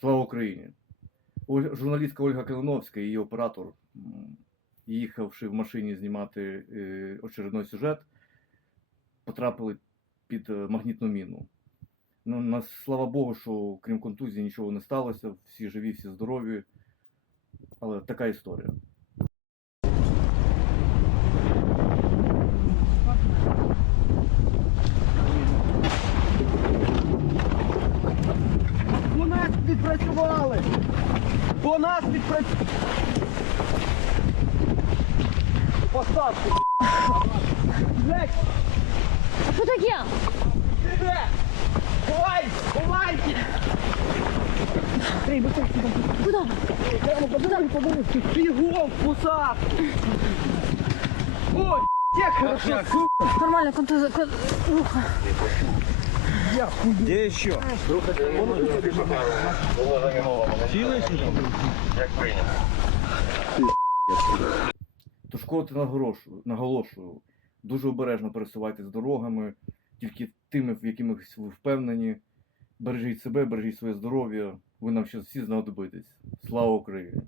Слава Україні! Журналістка Ольга Калиновська її оператор, їхавши в машині знімати очередний очередной сюжет, потрапили під е, магнітну міну. Ну, на, слава Богу, що крім контузії нічого не сталося, всі живі, всі здорові. Але така історія. По нас відпрацювали! По нас відпрацювали! Поставку! Блять! Що таке? Тебе! Ховай! Ховайте! Куди? Прямо подивись, подивись! Бігом в посадку! Ой, як хорошо! Нормально, контузия. кон- Ухо. Где еще? Тож вкотре наголошую, наголошую, дуже обережно пересувайтесь дорогами, тільки тими, в якимось ви впевнені. Бережіть себе, бережіть своє здоров'я. Ви нам ще всі знадобитесь. Слава Україні!